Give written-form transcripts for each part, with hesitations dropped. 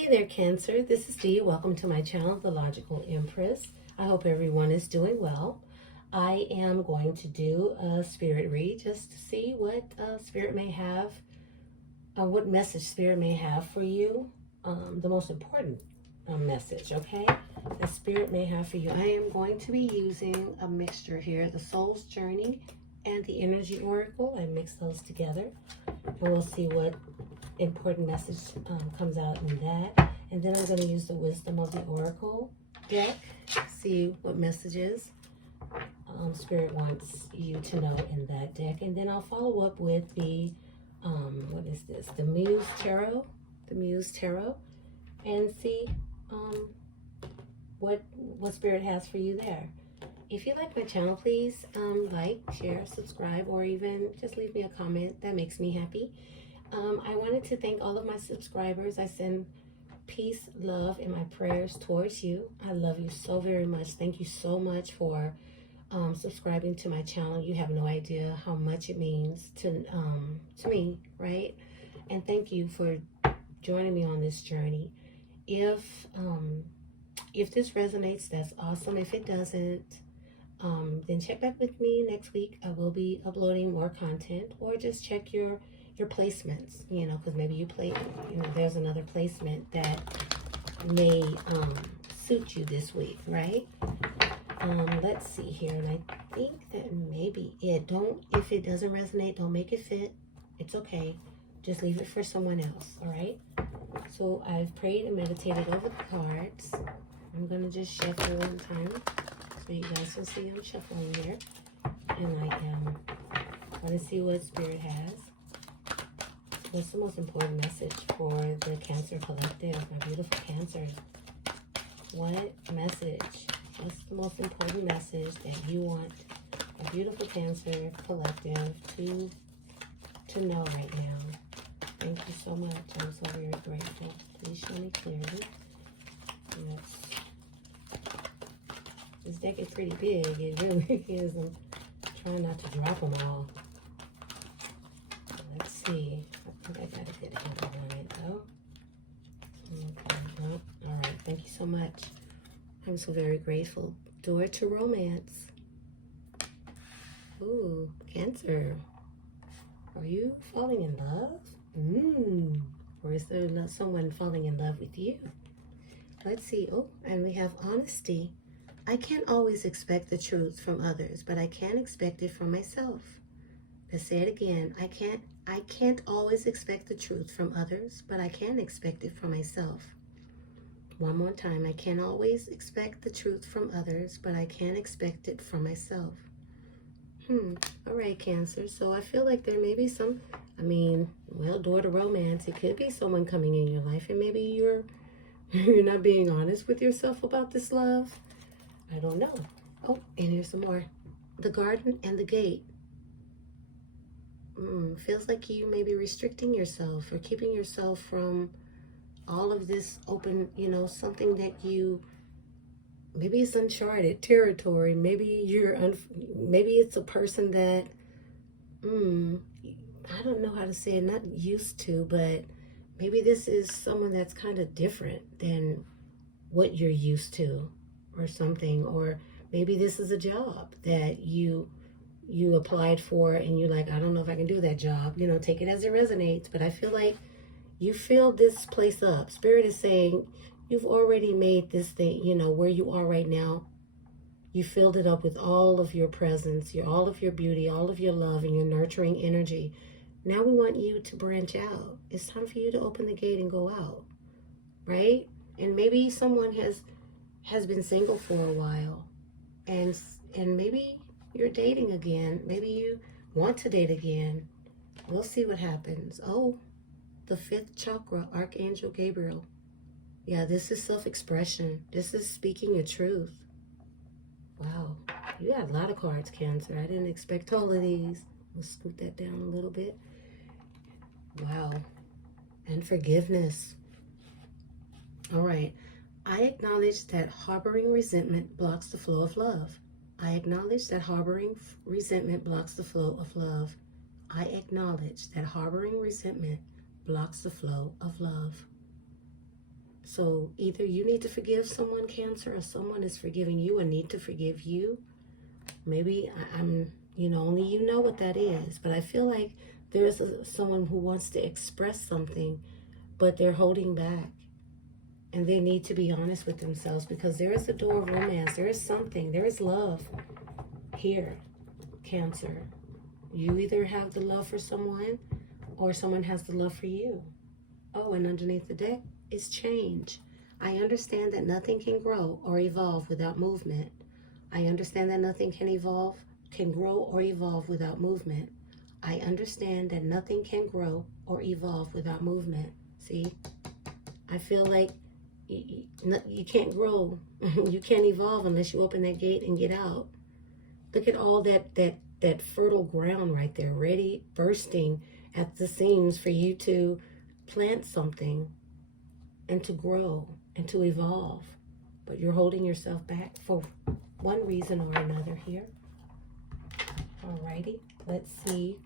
Hey there, Cancer. This is Dee. Welcome to my channel, The Logical Empress. I hope everyone is doing well. I am going to do a spirit read just to see what spirit may have, what message spirit may have for you. The most important message, okay? That spirit may have for you. I am going to be using a mixture here, the Soul's Journey and the Energy Oracle. I mix those together, and we'll see what important message comes out in that. And then I'm going to use the Wisdom of the Oracle deck, see what messages Spirit wants you to know in that deck. And then I'll follow up with the, what is this? The Muse Tarot, and see what Spirit has for you there. If you like my channel, please like, share, subscribe, or even just leave me a comment. That makes me happy. I wanted to thank all of my subscribers. I send peace, love, and my prayers towards you. I love you so very much. Thank you so much for subscribing to my channel. You have no idea how much it means to me, right? And thank you for joining me on this journey. If this resonates, that's awesome. If it doesn't, then check back with me next week. I will be uploading more content, or just check your placements, you know, because maybe there's another placement that may suit you this week, right? Let's see here, and I think that maybe if it doesn't resonate, don't make it fit. It's okay. Just leave it for someone else, all right? So I've prayed and meditated over the cards. I'm going to just shuffle one time so you guys can see I'm shuffling here. And I am going to see what Spirit has. What's the most important message for the Cancer Collective, my beautiful Cancers? What message? What's the most important message that you want a beautiful Cancer Collective to know right now? Thank you so much. I'm so very grateful. Please show me clearly. Yes. This deck is pretty big. It really is. I'm trying not to drop them all. Let's see. I think I got a good handle on it though. Okay. Well, all right. Thank you so much. I'm so very grateful. Door to romance. Ooh, Cancer. Are you falling in love? Or is there someone falling in love with you? Let's see. Oh, and we have honesty. I can't always expect the truth from others, but I can expect it from myself. Let's say it again. I can't always expect the truth from others, but I can expect it from myself. One more time. I can't always expect the truth from others, but I can expect it from myself. All right, Cancer. So I feel like there may be some, door to romance. It could be someone coming in your life, and maybe you're not being honest with yourself about this love. I don't know. Oh, and here's some more. The Garden and the Gate. Feels like you may be restricting yourself or keeping yourself from all of this open, something that maybe it's uncharted territory. Maybe maybe it's a person that, I don't know how to say it, not used to, but maybe this is someone that's kind of different than what you're used to or something. Or maybe this is a job that you applied for and you're like, I don't know if I can do that job. Take it as it resonates. But I feel like you filled this place up. Spirit is saying you've already made this thing, where you are right now. You filled it up with all of your presence, all of your beauty, all of your love and your nurturing energy. Now we want you to branch out. It's time for you to open the gate and go out, right? And maybe someone has been single for a while, and maybe you're dating again. Maybe you want to date again. We'll see what happens. Oh, the 5th chakra, Archangel Gabriel. Yeah, this is self-expression. This is speaking your truth. Wow, you got a lot of cards, Cancer. I didn't expect all of these. We'll scoot that down a little bit. Wow. And forgiveness. All right. I acknowledge that harboring resentment blocks the flow of love. I acknowledge that harboring resentment blocks the flow of love. I acknowledge that harboring resentment blocks the flow of love. So either you need to forgive someone, Cancer, or someone is forgiving you and need to forgive you. Maybe I'm, only you know what that is. But I feel like there's someone who wants to express something, but they're holding back. And they need to be honest with themselves, because there is a door of romance. There is something. There is love here, Cancer. You either have the love for someone or someone has the love for you. Oh, and underneath the deck is change. I understand that nothing can grow or evolve without movement. I understand that nothing can grow or evolve without movement. I understand that nothing can grow or evolve without movement. See, I feel like you can't grow, you can't evolve unless you open that gate and get out. Look at all that fertile ground right there, ready, bursting at the seams for you to plant something and to grow and to evolve. But you're holding yourself back for one reason or another here. Alrighty, let's see,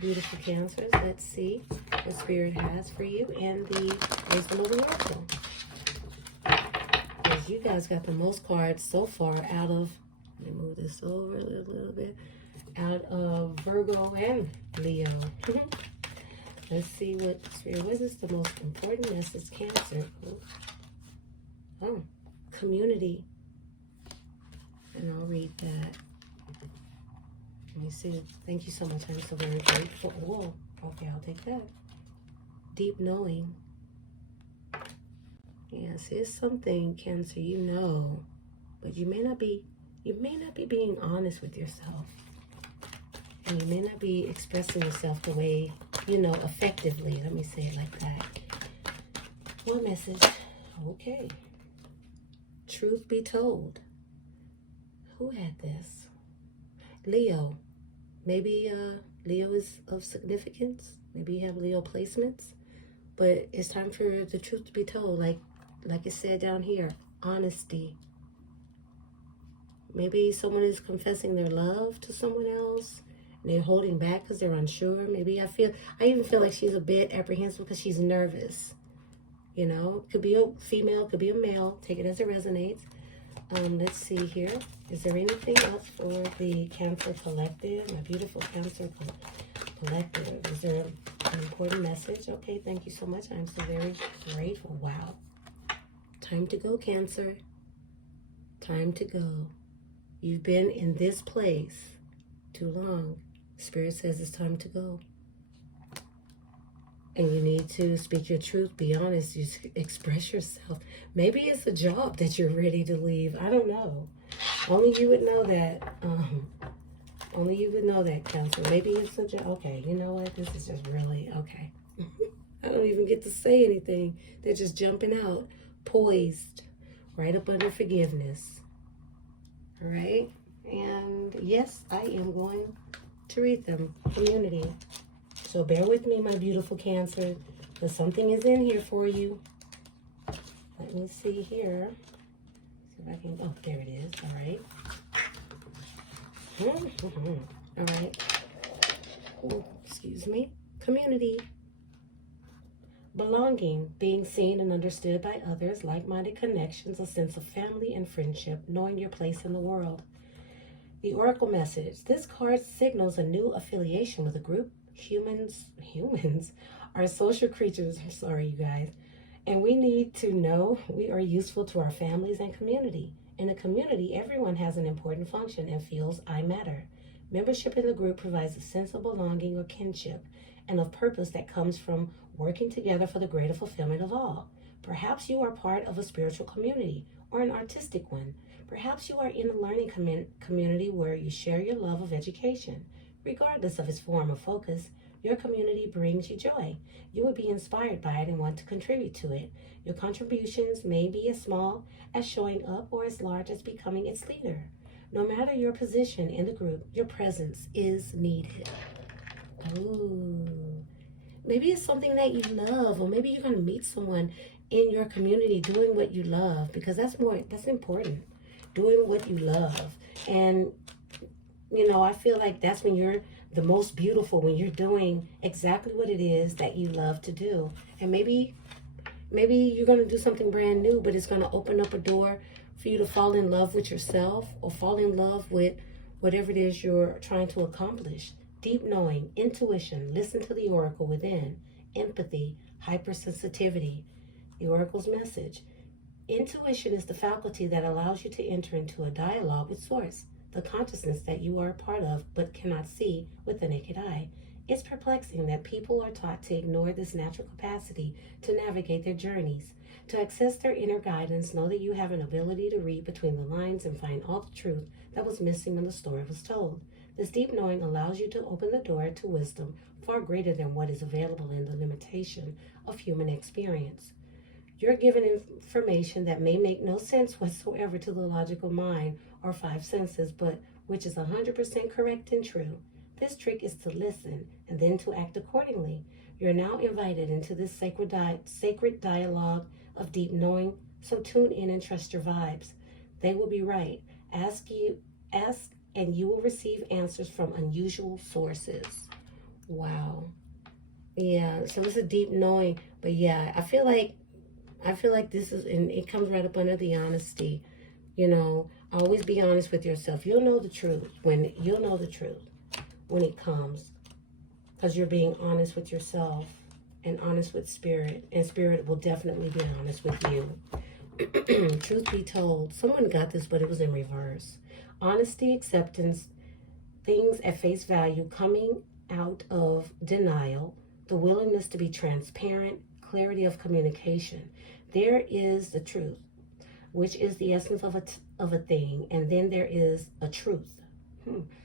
beautiful Cancers. Let's see what Spirit has for you and the Wisdom of the Oracle. Because you guys got the most cards so far out of, let me move this over a little bit, out of Virgo and Leo. Let's see what Spirit, what is the most important message, Cancer? Oh, community. And I'll read that. Let me see. Thank you so much. I'm so very grateful. Whoa. Okay, I'll take that. Deep knowing. Yes, it's something, Cancer, but you may not be being honest with yourself. And you may not be expressing yourself the way, effectively. Let me say it like that. What message? Okay. Truth be told. Who had this? Leo. Maybe Leo is of significance. Maybe you have Leo placements. But it's time for the truth to be told. Like it said down here, honesty. Maybe someone is confessing their love to someone else. And they're holding back because they're unsure. Maybe I even feel like she's a bit apprehensive because she's nervous. Could be a female, could be a male. Take it as it resonates. Let's see here. Is there anything else for the Cancer Collective? My beautiful Cancer Collective. Is there an important message? Okay, thank you so much. I'm so very grateful. Wow. Time to go, Cancer. Time to go. You've been in this place too long. Spirit says it's time to go. And you need to speak your truth, be honest, you express yourself. Maybe it's a job that you're ready to leave. I don't know. Only you would know that. Only you would know that, Cancer. Maybe it's a job. Okay, you know what? This is just really, okay. I don't even get to say anything. They're just jumping out, poised, right up under forgiveness. All right? And yes, I am going to read them. Community. So bear with me, my beautiful Cancer, because something is in here for you. Let me see here. See if I can, oh, there it is. All right. All right. Oh, excuse me. Community. Belonging, being seen and understood by others, like-minded connections, a sense of family and friendship, knowing your place in the world. The Oracle message. This card signals a new affiliation with a group. Humans are social creatures. I'm sorry, you guys. And we need to know we are useful to our families and community. In a community, everyone has an important function and feels I matter. Membership in the group provides a sense of belonging or kinship and of purpose that comes from working together for the greater fulfillment of all. Perhaps you are part of a spiritual community or an artistic one. Perhaps you are in a learning community where you share your love of education. Regardless of its form or focus, your community brings you joy. You will be inspired by it and want to contribute to it. Your contributions may be as small as showing up or as large as becoming its leader. No matter your position in the group, your presence is needed. Ooh. Maybe it's something that you love, or maybe you're going to meet someone in your community doing what you love, because that's important. Doing what you love. And I feel like that's when you're the most beautiful, when you're doing exactly what it is that you love to do. And maybe Maybe you're going to do something brand new, but it's going to open up a door for you to fall in love with yourself or fall in love with whatever it is you're trying to accomplish. Deep knowing, intuition, listen to the oracle within, empathy, hypersensitivity. The oracle's message. Intuition is the faculty that allows you to enter into a dialogue with Source, the consciousness that you are a part of but cannot see with the naked eye. It's perplexing that people are taught to ignore this natural capacity to navigate their journeys. To access their inner guidance, know that you have an ability to read between the lines and find all the truth that was missing when the story was told. This deep knowing allows you to open the door to wisdom far greater than what is available in the limitation of human experience. You're given information that may make no sense whatsoever to the logical mind or five senses, but which is 100% correct and true. This trick is to listen and then to act accordingly. You're now invited into this sacred dialogue of deep knowing, so tune in and trust your vibes. They will be right. Ask and you will receive answers from unusual sources. Wow. Yeah, so it's a deep knowing, but yeah, I feel like this is, and it comes right up under the honesty. You know, always be honest with yourself. You'll know the truth when it comes, because you're being honest with yourself and honest with spirit, and spirit will definitely be honest with you. Truth be told, someone got this, but it was in reverse. Honesty, acceptance, things at face value, coming out of denial, the willingness to be transparent, clarity of communication. There is the truth, which is the essence of a thing, and then there is a truth.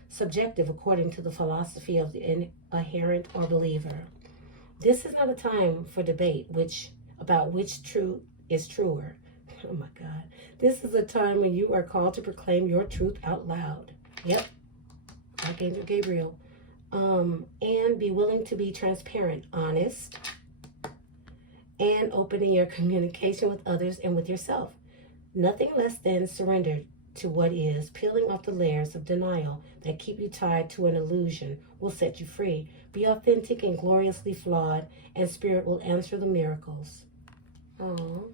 Subjective according to the philosophy of the adherent or believer. This is not a time for debate about which truth is truer. Oh my God. This is a time when you are called to proclaim your truth out loud. Yep. Archangel Gabriel. And be willing to be transparent, honest, and open in your communication with others and with yourself. Nothing less than surrender to what is, peeling off the layers of denial that keep you tied to an illusion will set you free. Be authentic and gloriously flawed, and spirit will answer the miracles. Oh,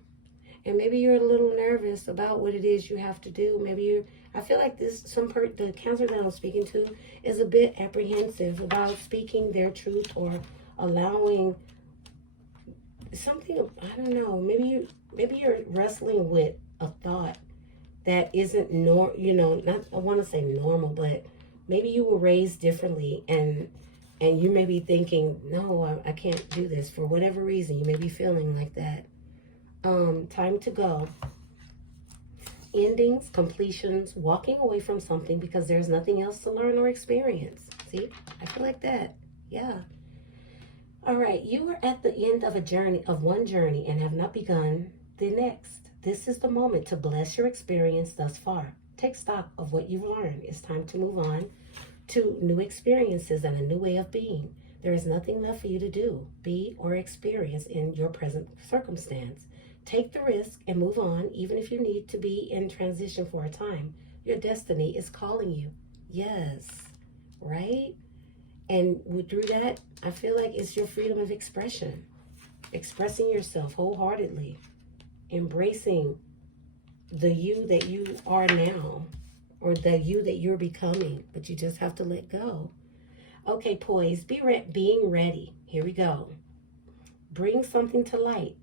and maybe you're a little nervous about what it is you have to do. I feel like the Cancer that I'm speaking to is a bit apprehensive about speaking their truth or allowing something. I don't know. Maybe you're wrestling with a thought that isn't not I want to say normal, but maybe you were raised differently, and you may be thinking, no, I can't do this for whatever reason. You may be feeling like that. Time to go. Endings, completions, walking away from something because there's nothing else to learn or experience. See, I feel like that. Yeah. All right, you are at the end of one journey and have not begun the next. This is the moment to bless your experience thus far. Take stock of what you've learned. It's time to move on to new experiences and a new way of being. There is nothing left for you to do, be, or experience in your present circumstance. Take the risk and move on, even if you need to be in transition for a time. Your destiny is calling you. Yes, right? And through that, I feel like it's your freedom of expression. Expressing yourself wholeheartedly. Embracing the you that you are now, or the you that you're becoming, but you just have to let go. Okay, poise, being ready. Here we go. Bring something to light.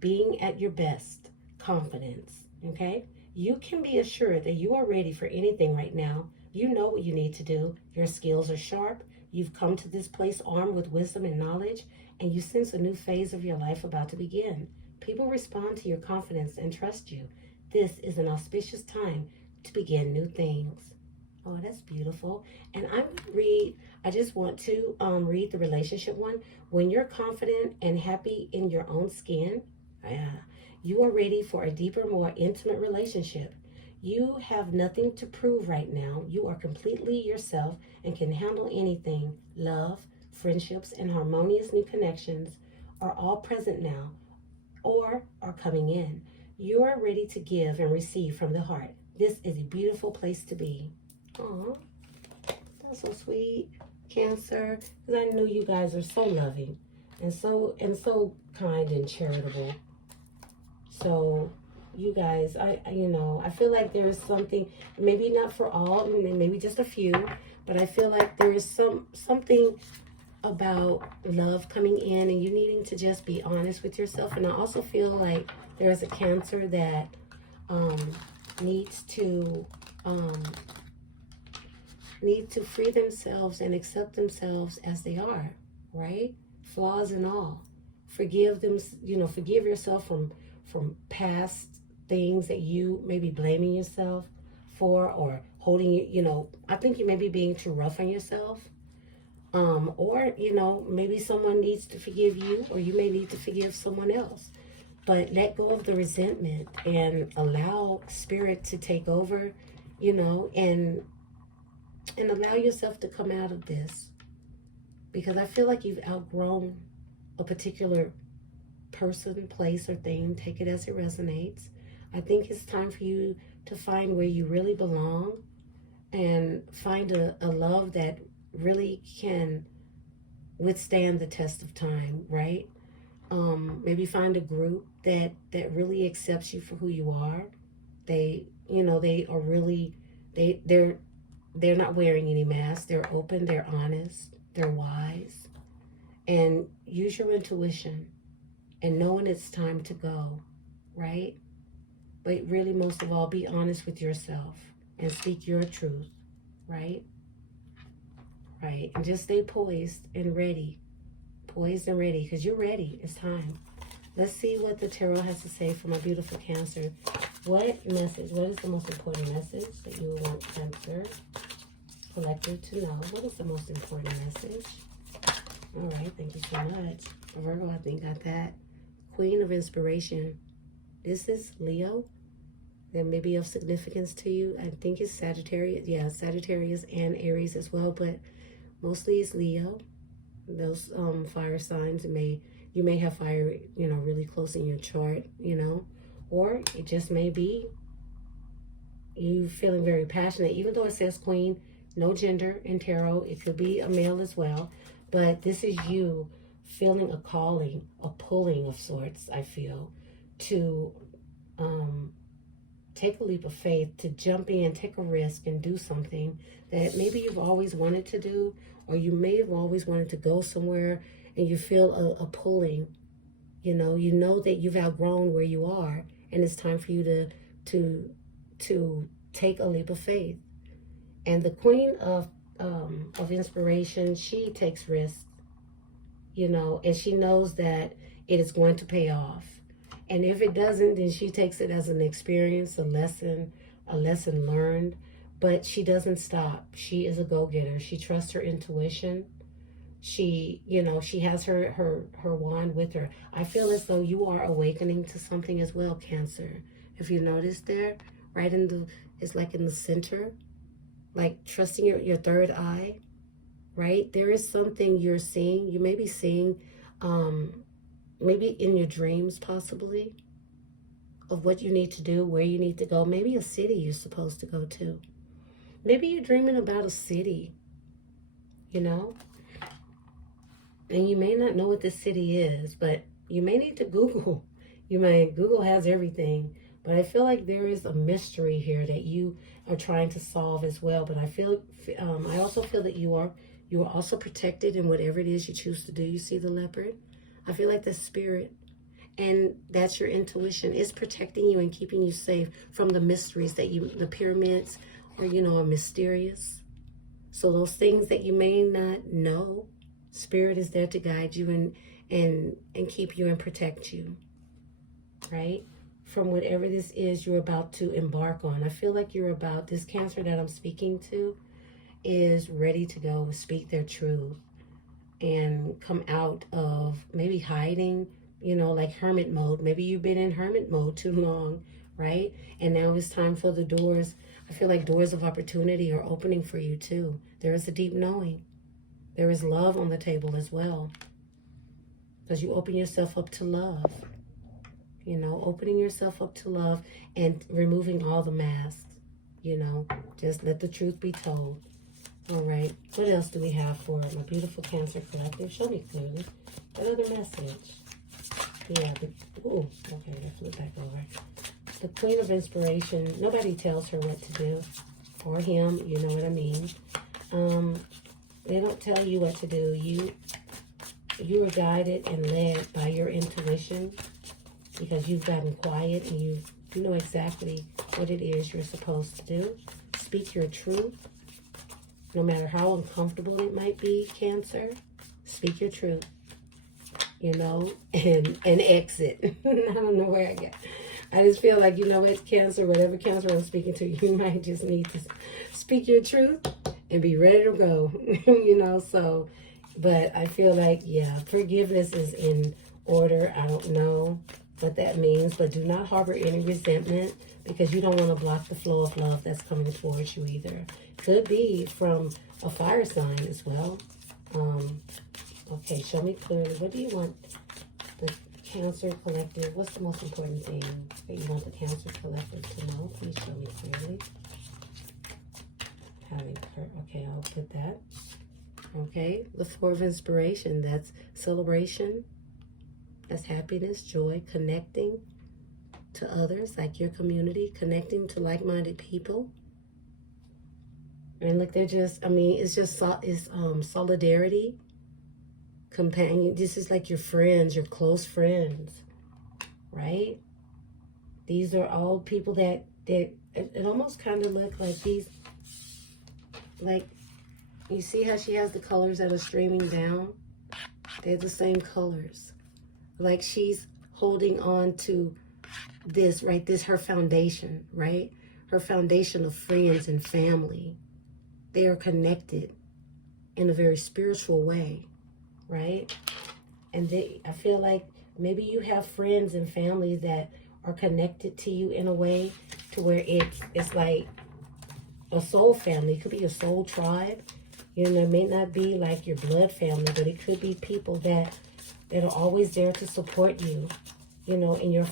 Being at your best. Confidence. Okay? You can be assured that you are ready for anything right now. You know what you need to do. Your skills are sharp. You've come to this place armed with wisdom and knowledge, and you sense a new phase of your life about to begin. People respond to your confidence and trust you. This is an auspicious time to begin new things. Oh, that's beautiful. And I just want to read the relationship one. When you're confident and happy in your own skin, you are ready for a deeper, more intimate relationship. You have nothing to prove right now. You are completely yourself and can handle anything. Love, friendships, and harmonious new connections are all present now or are coming in. You are ready to give and receive from the heart. This is a beautiful place to be. Aw, that's so sweet, Cancer. Because I know you guys are so loving and so kind and charitable. So you guys, I feel like there is something, maybe not for all, maybe just a few, but I feel like there is something about love coming in and you needing to just be honest with yourself. And I also feel like there is a Cancer that needs to free themselves and accept themselves as they are, right? Flaws and all. Forgive them, forgive yourself from past things that you may be blaming yourself for, or holding, I think you may be being too rough on yourself. Or, maybe someone needs to forgive you, or you may need to forgive someone else. But let go of the resentment and allow spirit to take over, and allow yourself to come out of this. Because I feel like you've outgrown a particular person, place, or thing. Take it as it resonates. I think it's time for you to find where you really belong and find a love that really can withstand the test of time, right? Maybe find a group that really accepts you for who you are. They are really, they're not wearing any masks. They're open, they're honest, they're wise. And use your intuition and know when it's time to go, right? But really, most of all, be honest with yourself and speak your truth, right? Right. And just stay poised and ready. Poised and ready, because you're ready. It's time. Let's see what the tarot has to say for my beautiful Cancer. What message? What is the most important message that you want Cancer collective to know? What is the most important message? All right. Thank you so much. Virgo, I think, got that. Queen of Inspiration. This is Leo. That may be of significance to you. I think it's Sagittarius. Yeah, Sagittarius and Aries as well, but mostly it's Leo. Those fire signs, you may have fire, really close in your chart, or it just may be you feeling very passionate. Even though it says Queen, no gender in tarot, it could be a male as well, but this is you feeling a calling, a pulling of sorts. I feel to take a leap of faith, to jump in, take a risk, and do something that maybe you've always wanted to do, or you may have always wanted to go somewhere, and you feel a pulling. You know that you've outgrown where you are, and it's time for you to take a leap of faith. And the Queen of Inspiration, she takes risks, and she knows that it is going to pay off. And if it doesn't, then she takes it as an experience, a lesson learned. But she doesn't stop. She is a go-getter. She trusts her intuition. She has her wand with her. I feel as though you are awakening to something as well, Cancer. If you notice there, right it's like in the center, like trusting your third eye, right? There is something you're seeing. You may be seeing, maybe in your dreams, possibly, of what you need to do, where you need to go. Maybe a city you're supposed to go to. Maybe you're dreaming about a city, and you may not know what this city is, but you may need to Google. Google has everything, but I feel like there is a mystery here that you are trying to solve as well. But I also feel that you are also protected in whatever it is you choose to do. You see the leopard? I feel like the spirit, and that's your intuition, is protecting you and keeping you safe from the mysteries the pyramids are, are mysterious. So those things that you may not know, spirit is there to guide you and keep you and protect you, right? From whatever this is you're about to embark on. I feel like this Cancer that I'm speaking to is ready to go speak their truth and come out of maybe hiding, like hermit mode. Maybe you've been in hermit mode too long, right? And now it's time for the doors. I feel like doors of opportunity are opening for you too. There is a deep knowing. There is love on the table as well, because you open yourself up to love. Opening yourself up to love and removing all the masks. Just let the truth be told. All right, what else do we have for my beautiful Cancer collective? Show me clearly another message. Yeah, ooh, okay, let's flip back over. The Queen of Inspiration, nobody tells her what to do. Or him, you know what I mean. They don't tell you what to do. You are guided and led by your intuition because you've gotten quiet and you know exactly what it is you're supposed to do. Speak your truth. No matter how uncomfortable it might be, Cancer, speak your truth. You know, and exit. I don't know where I got. I just feel like, you know what, Cancer, whatever Cancer I'm speaking to, you might just need to speak your truth and be ready to go. You know, so, but I feel like, yeah, forgiveness is in order. I don't know what that means, but do not harbor any resentment because you don't want to block the flow of love that's coming towards you either. Could be from a fire sign as well. Okay, show me clearly. What do you want the Cancer Collective? What's the most important thing that you want the Cancer Collective to know? Please show me clearly. Okay, I'll put that. Okay, the Four of Inspiration. That's celebration. That's happiness, joy, connecting to others, like your community, connecting to like-minded people. And look, they're just, I mean, it's just, it's solidarity. Companion, this is like your friends, your close friends, right? These are all people that it almost kind of look like these, like, you see how she has the colors that are streaming down? They're the same colors. Like she's holding on to this, right? This, her foundation, right? Her foundation of friends and family. They are connected in a very spiritual way. Right? And I feel like maybe you have friends and family that are connected to you in a way to where it's like a soul family. It could be a soul tribe. You know, it may not be like your blood family, but it could be people that are always there to support you. You know, and your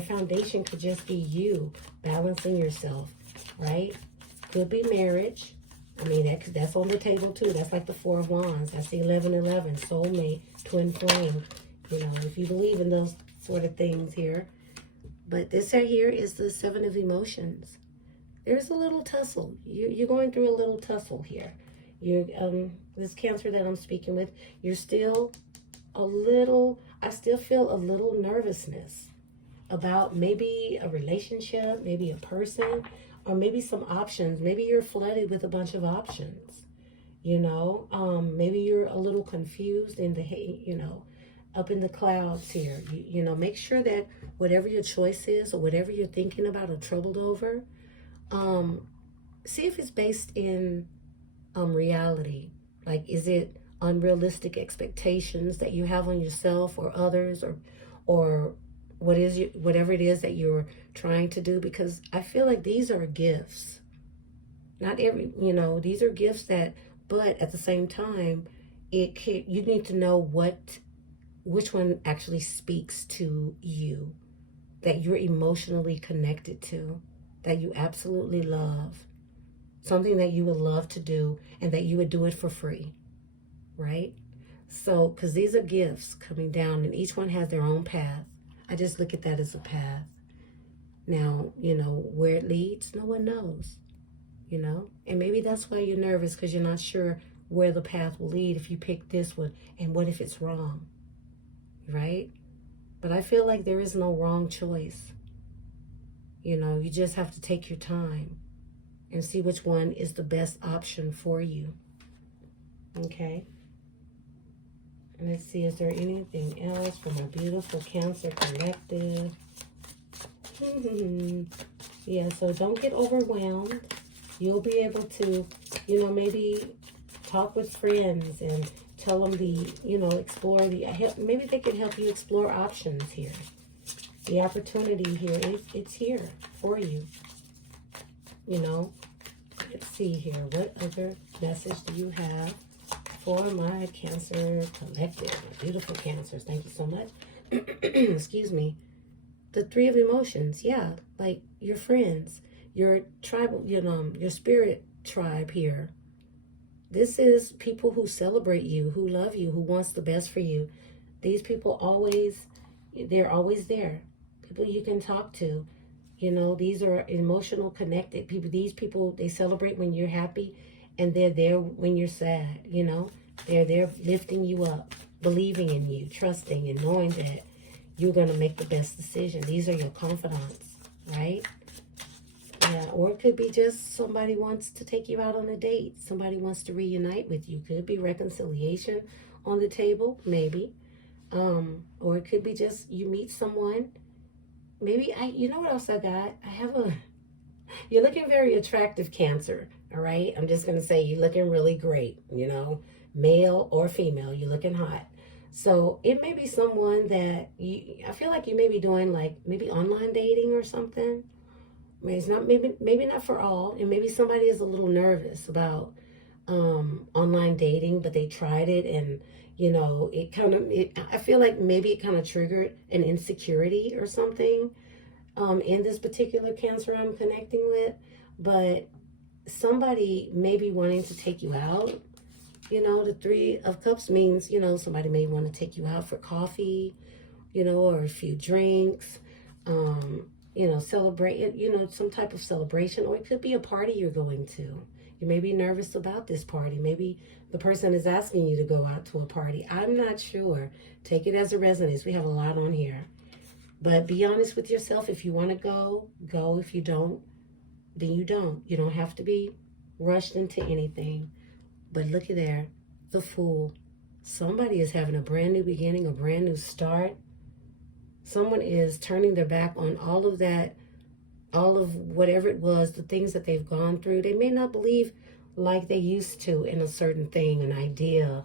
foundation could just be you balancing yourself, right? Could be marriage. I mean, that's on the table too. That's like the Four of Wands. That's the 1111, soulmate, twin flame. You know, if you believe in those sort of things here. But this right here is the Seven of Emotions. There's a little tussle. You're going through a little tussle here. This Cancer that I'm speaking with, you're still a little, I still feel a little nervousness about maybe a relationship, maybe a person, or maybe some options. Maybe you're flooded with a bunch of options, you know. Maybe you're a little confused in the, you know, up in the clouds here. You know, make sure that whatever your choice is or whatever you're thinking about or troubled over, see if it's based in reality. Like, is it unrealistic expectations that you have on yourself or others, or whatever it is that you're trying to do? Because I feel like these are gifts. Not every, you know, these are gifts that, but at the same time, you need to know which one actually speaks to you, that you're emotionally connected to, that you absolutely love, something that you would love to do, and that you would do it for free, right? So, because these are gifts coming down, and each one has their own path. I just look at that as a path. Now, you know, where it leads, no one knows, you know? And maybe that's why you're nervous, because you're not sure where the path will lead if you pick this one, and what if it's wrong, right? But I feel like there is no wrong choice. You know, you just have to take your time and see which one is the best option for you. Okay? Let's see, is there anything else for my beautiful Cancer collective? Yeah, so don't get overwhelmed. You'll be able to, you know, maybe talk with friends and tell them explore maybe they can help you explore options here. The opportunity here, it's here for you. You know, let's see here. What other message do you have for my Cancer collective? My beautiful Cancers, thank you so much. Excuse me. The Three of Emotions, yeah, like your friends, your tribal, your spirit tribe here. This is people who celebrate you, who love you, who wants the best for you. These people always, They're always there. People you can talk to. You know, these are emotional connected people. These people, they celebrate when you're happy, and they're there when you're sad, you know. They're there lifting you up, believing in you, trusting and knowing that you're going to make the best decision. These are your confidants, right? Yeah, or it could be just somebody wants to take you out on a date. Somebody wants to reunite with you. Could be reconciliation on the table, maybe. Or it could be just you meet someone. Maybe you know what else I got? You're looking very attractive, Cancer, all right? I'm just going to say you're looking really great, you know, male or female, you're looking hot. So it may be someone that I feel like you may be doing like maybe online dating or something. It's not, maybe not for all, and maybe somebody is a little nervous about online dating, but they tried it, and you know, I feel like maybe it kind of triggered an insecurity or something in this particular Cancer I'm connecting with. But somebody may be wanting to take you out. You know, the Three of Cups means, you know, somebody may want to take you out for coffee, you know, or a few drinks, you know, celebrate, you know, some type of celebration, or it could be a party you're going to. You may be nervous about this party. Maybe the person is asking you to go out to a party. I'm not sure. Take it as a resonance. We have a lot on here. But be honest with yourself. If you want to go, go. If you don't, then you don't. You don't have to be rushed into anything. But look at there. The Fool. Somebody is having a brand new beginning, a brand new start. Someone is turning their back on all of that, all of whatever it was, the things that they've gone through. They may not believe like they used to in a certain thing, an idea,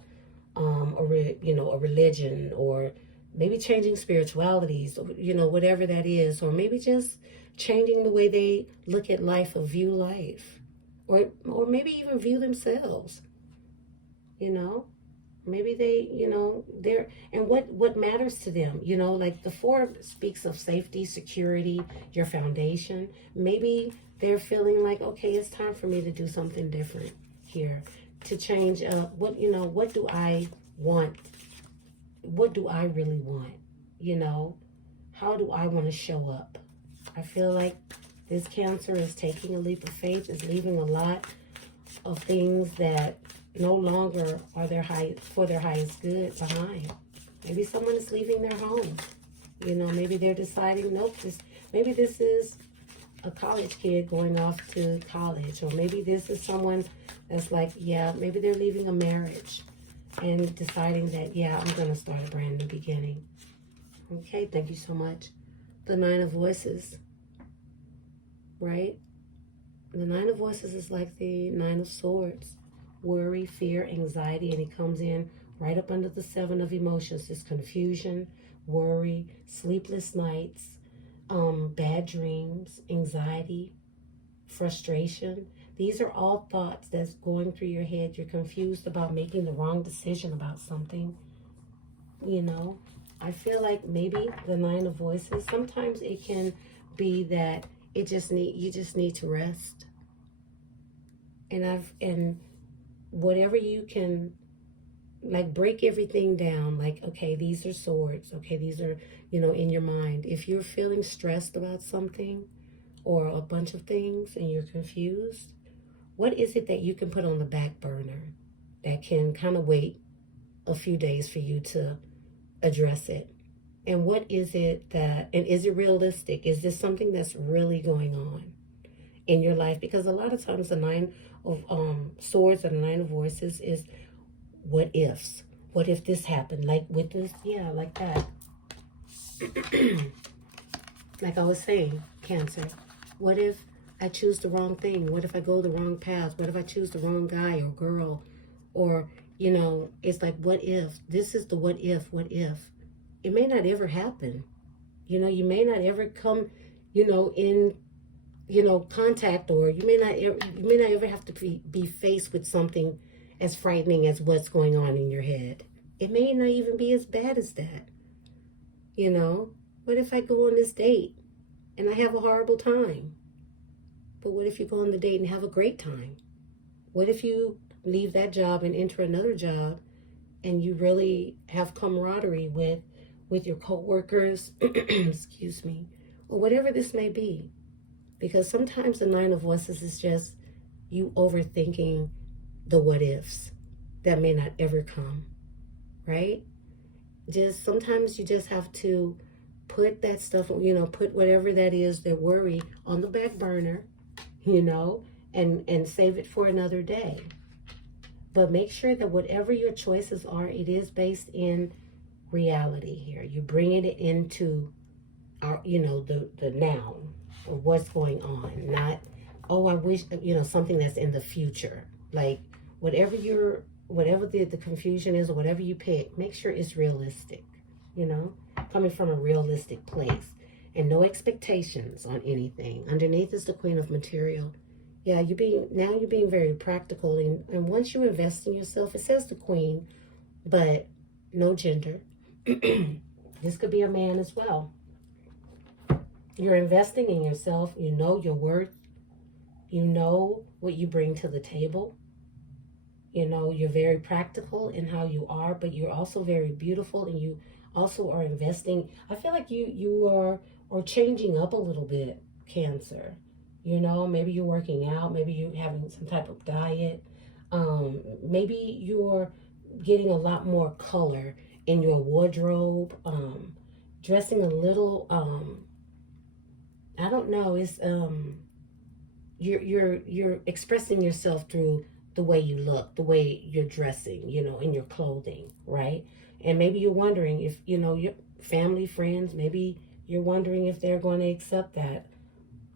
you know, a religion, or maybe changing spiritualities, or, you know, whatever that is, or maybe just changing the way they look at life or view life, or maybe even view themselves, you know. Maybe they, you know, and what matters to them, you know, like the Four speaks of safety, security, your foundation. Maybe they're feeling like, okay, it's time for me to do something different here, to change up. What do I want? What do I really want? You know, how do I want to show up? I feel like this Cancer is taking a leap of faith, is leaving a lot of things that no longer are for their highest good behind. Maybe someone is leaving their home. You know, maybe they're deciding, nope, maybe this is a college kid going off to college, or maybe this is someone that's like, yeah, maybe they're leaving a marriage and deciding that, yeah, I'm going to start a brand new beginning. Okay, thank you so much. The Nine of Voices, right? The Nine of Voices is like the Nine of Swords. Worry, fear, anxiety, and it comes in right up under the Seven of Emotions. This confusion, worry, sleepless nights, bad dreams, anxiety, frustration. These are all thoughts that's going through your head. You're confused about making the wrong decision about something. You know, I feel like maybe the Nine of Voices, sometimes it can be that you just need to rest. And whatever you can, like, break everything down. Like, okay, these are swords. Okay, these are, you know, in your mind. If you're feeling stressed about something or a bunch of things and you're confused, what is it that you can put on the back burner that can kind of wait a few days for you to address it? And what is it and is it realistic? Is this something that's really going on in your life? Because a lot of times the Nine of Swords and the Nine of Voices is what ifs. What if this happened? Like with this, yeah, like that. Like I was saying, Cancer, what if I choose the wrong thing? What if I go the wrong path? What if I choose the wrong guy or girl? Or, you know, it's like, what if? This is the what if. It may not ever happen. You know, you may not ever come, you know, in, you know, contact, or you may not ever have to be faced with something as frightening as what's going on in your head. It may not even be as bad as that. You know, what if I go on this date and I have a horrible time? But what if you go on the date and have a great time? What if you leave that job and enter another job and you really have camaraderie with with your co-workers, excuse me, or whatever this may be. Because sometimes the Nine of Wands is just you overthinking the what ifs that may not ever come, right? Just sometimes you just have to put that stuff, put whatever that is, that worry, on the back burner, and save it for another day. But make sure that whatever your choices are, it is based in reality here. You're bringing it into our, the now of what's going on, not, oh, I wish, something that's in the future. Like whatever the confusion is, or whatever you pick, make sure it's realistic, coming from a realistic place, and no expectations on anything. Underneath is the Queen of Material. Yeah, you're being very practical, and once you invest in yourself, it says the Queen, but no gender. This could be a man as well. You're investing in yourself. You know your worth. You know what you bring to the table. You're very practical in how you are, but you're also very beautiful, and you also are investing. I feel like you are changing up a little bit, Cancer. Maybe you're working out, maybe you're having some type of diet. Maybe you're getting a lot more color in your wardrobe, dressing a little, I don't know, it's, you're expressing yourself through the way you look, the way you're dressing, in your clothing, right? And maybe you're wondering if, your family, friends, maybe you're wondering if they're going to accept that.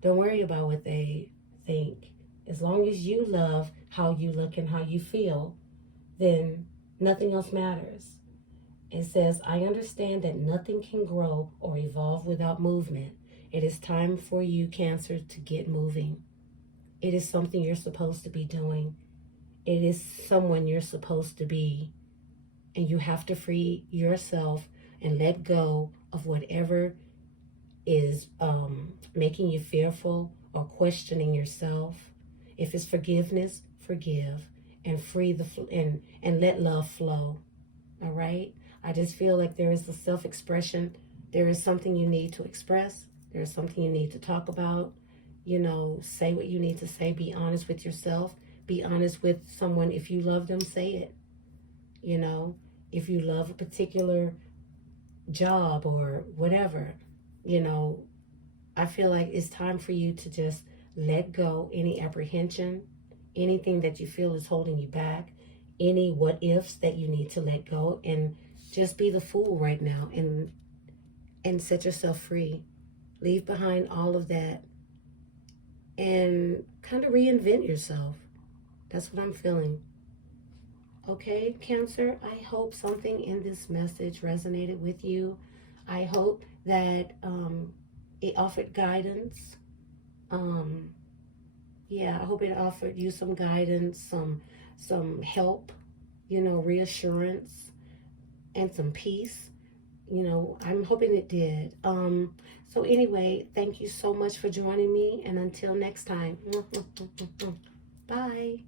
Don't worry about what they think. As long as you love how you look and how you feel, then nothing else matters. It says, I understand that nothing can grow or evolve without movement. It is time for you, Cancer, to get moving. It is something you're supposed to be doing. It is someone you're supposed to be. And you have to free yourself and let go of whatever is making you fearful or questioning yourself. If it's forgiveness, forgive, and free and let love flow. All right? I just feel like there is a self-expression. There is something you need to express. There is something you need to talk about. Say what you need to say. Be honest with yourself. Be honest with someone. If you love them, say it. If you love a particular job or whatever, I feel like it's time for you to just let go any apprehension, anything that you feel is holding you back, any what ifs that you need to let go, and just be the fool right now and set yourself free. Leave behind all of that and kind of reinvent yourself. That's what I'm feeling. Okay, Cancer, I hope something in this message resonated with you. I hope that it offered guidance. I hope it offered you some guidance, some help, reassurance, and some peace. I'm hoping it did. So anyway, thank you so much for joining me, and until next time, bye.